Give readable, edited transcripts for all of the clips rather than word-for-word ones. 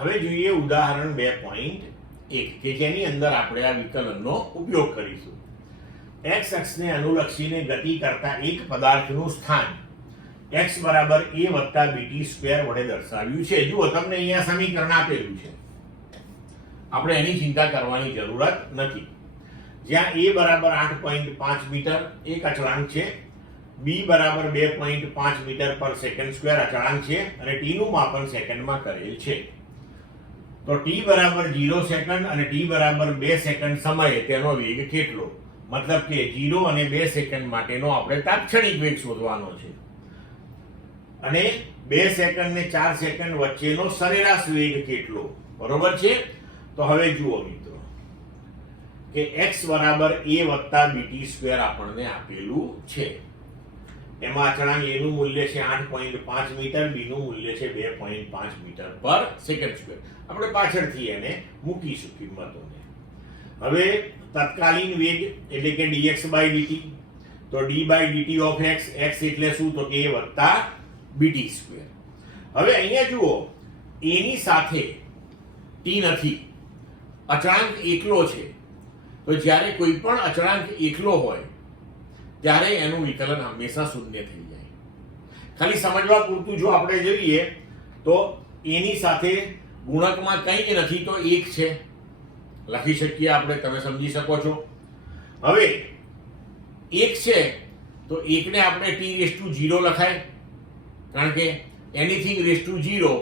હવે જોઈએ ઉદાહરણ 2.1 કે જેની અંદર આપણે આ વિકલનનો ઉપયોગ કરીશું. x અક્ષને અનુલક્ષીને ગતિ કરતા એક પદાર્થનું સ્થાન x બરાબર a વત્તા bt સ્ક્વેર વડે દર્શાવ્યું છે. જુઓ તમને અહીંયા સમીકરણ આપેલું છે, આપણે એની ચિંતા કરવાની જરૂરત નથી. જ્યાં a બરાબર 8.5 મીટર એક અચળાંક છે, b બરાબર 2.5 મીટર પર સેકન્ડ સ્ક્વેર અચળાંક છે અને t નું માપન સેકન્ડમાં કરેલ છે. તો t બરાબર 0 સેકન્ડ અને t બરાબર 2 સેકન્ડ સમયે તેનો વેગ કેટલો? મતલબ કે 0 અને 2 સેકન્ડ માટેનો આપણે તાત્ક્ષણિક વેગ શોધવાનો છે અને 2 સેકન્ડ ને 4 સેકન્ડ વચ્ચેનો સરેરાશ વેગ કેટલો? બરોબર છે. તો હવે જુઓ મિત્રો કે x બરાબર a વત્તા bt સ્ક્વેર આપણને આપેલું છે. એમાં અચળાંક a નું મૂલ્ય છે 8.5 મીટર, b નું મૂલ્ય છે 2.5 મીટર પર સેકન્ડ સ્ક્વેર. આપણે પાછળથી એને મૂકીશું કિંમતોને. હવે તત્કાલીન વેગ એટલે કે dx by dt, તો d by dt of x, x એટલે શું? તો a વત્તા bt સ્ક્વેર. હવે અહીંયા જુઓ a ની સાથે t નથી, અચળાંક એકલો છે. તો જ્યારે કોઈ પણ અચળાંક એકલો હોય ત્યારે એનું વિકલન હંમેશા શૂન્ય થઈ જાય. ખાલી સમજવા પૂરતું જો આપણે જોઈએ તો a ની સાથે ગુણકમાં કંઈ જ નથી તો 1 છે, લખી શકીએ આપણે, તમે સમજી શકો છો. હવે 1 છે તો 1 ને આપણે t રેઝ ટુ 0 લખાય, કારણ કે એનીથિંગ રેઝ ટુ 0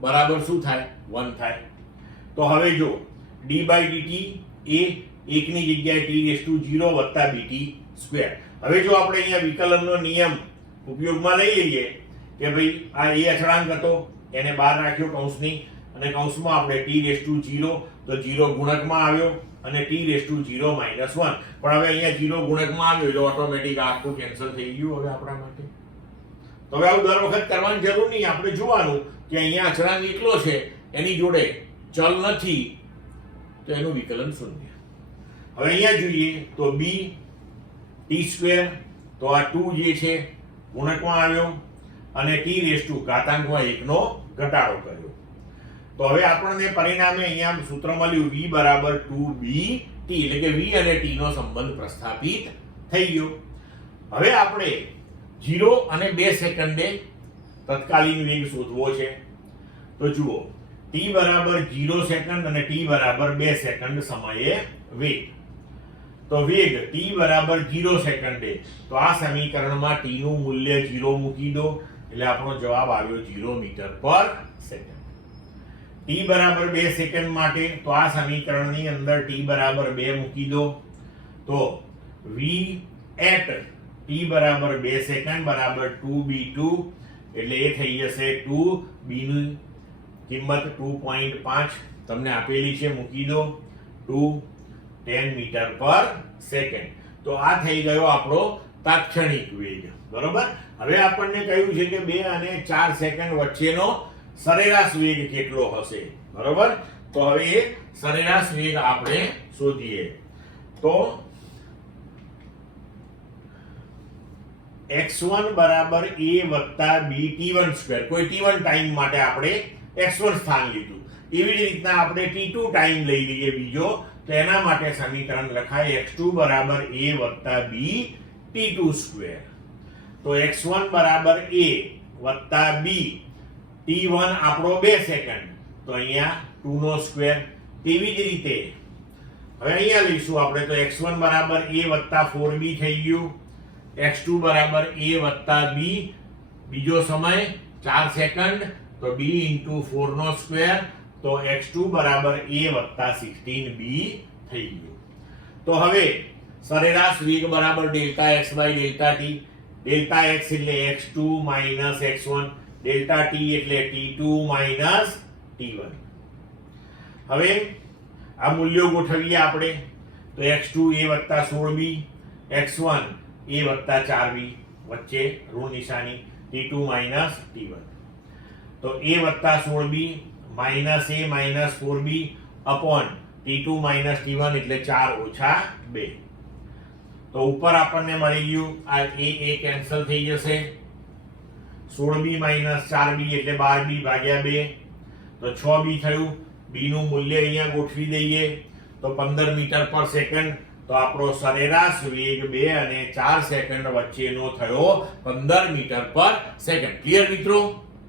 બરાબર શું થાય? 1 થાય. તો હવે જો d by dt એ 1 ની જગ્યાએ t રેઝ ટુ 0 વત્તા bt સ્ક્વેર. હવે જો આપણે અહીંયા વિકલનનો નિયમ ઉપયોગમાં લઈ લઈએ કે ભાઈ આ a અચળાંક હતો, એને બહાર રાખ્યો કૌંસની, અને કૌંસમાં આપણે t રેઝ ટુ 0, તો 0 ગુણકમાં આવ્યો અને t રેઝ ટુ 0 માઈનસ 1. પણ હવે અહીંયા 0 ગુણકમાં આવ્યો એટલે ઓટોમેટિક આખું કેન્સલ થઈ ગયું હવે આપણા માટે. તો હવે આવું દર વખત કરવાની જરૂર નહીં. આપણે જોવાનું કે અહીંયા અચળાંક એકલો છે, એની જોડે ચલ નથી, તો એનું વિકલન શૂન્ય. હવે અહીંયા જોઈએ તો b t સ્ક્વેર, તો આ 2 જે છે ગુણકમાં આવ્યો અને t રેઝ ટુ ઘાતાંકમાં 1 નો ઘટાડો કર્યો. તો હવે આપણને પરિણામે અહીંયા સૂત્ર મળ્યું v બરાબર 2bt, એટલે કે v અને t નો સંબંધ પ્રસ્થાપિત થઈ ગયો. હવે આપણે 0 અને 2 સેકન્ડે તત્કાલીન વેગ શોધવો છે. તો જુઓ t બરાબર 0 સેકન્ડ અને t બરાબર 2 સેકન્ડ સમયે વેગ. તો વેગ t બરાબર 0 સેકન્ડે, તો આ સમીકરણમાં t નું મૂલ્ય 0 મૂકી દો એટલે આપણો જવાબ આવ્યો 0 મીટર પર સેકન્ડ. t બરાબર 2 સેકન્ડ માટે, તો આ સમીકરણની અંદર t બરાબર 2 મૂકી દો, તો v at t બરાબર 2 સેકન્ડ બરાબર 2b2, એટલે એ થઈ જશે 2b ની કિંમત 2.5 તમને આપેલી છે, મૂકી દો, 10 મીટર પર સેકન્ડ. તો આ થઈ ગયો આપણો તાત્ક્ષણિક વેગ. બરોબર. હવે આપણને કહ્યું છે કે 2 અને 4 સેકન્ડ વચ્ચેનો સરેરાશ વેગ કેટલો હશે? બરોબર. તો હવે એ સરેરાશ વેગ આપણે શોધીએ. તો x1 બરાબર a વત્તા b t1 સ્ક્વેર, કોઈ t1 ટાઈમ માટે આપણે x1 સ્થાન લીધું, એવી જ રીતના આપણે t2 ટાઈમ લઈ લઈએ બીજો, તો એના માટે સમીકરણ લખાય x2 બરાબર a વત્તા b t2 સ્ક્વેર. તો x1 બરાબર a વત્તા b, t1 આપણો 2 સેકન્ડ, તો અહીંયા 2 નો સ્ક્વેર. તેવી જ રીતે હવે અહીંયા લઈશું આપણે, તો x1 બરાબર a વત્તા 4b થઈ ગયું, x2 બરાબર a વત્તા b બીજો સમય 4 સેકન્ડ, તો b into 4 નો સ્ક્વેર, તો x2 બરાબર a વત્તા 16b થઈ ગયું. તો હવે સરેરાશ વેગ બરાબર delta x by delta t. Delta x એટલે x2 minus x1, delta t એટલે t2 માઇનસ t1. હવે આ મૂલ્યો ગોઠવીએ આપણે, તો x2 a વત્તા 16b, x1 a વત્તા 4b, વચ્ચે ઋણ નિશાની, t2 માઇનસ t1. તો a વત્તા 16b minus a minus 4b upon t2 minus t1 એટલે 4 ઓછા 2. તો ઉપર આપણને મળી ગયું આ a કેન્સલ થઈ જશે, 16b માઇનસ 4b એટલે 12b ભાગ્યા 2, તો 6b થયું. b નું મૂલ્ય અહીંયા ગોઠવી દઈએ તો 15 મીટર પર સેકન્ડ. તો આપણો સરેરાશ વેગ 2 અને 4 સેકન્ડ વચ્ચેનો થયો 15 મીટર પર સેકન્ડ. ક્લિયર મિત્રો?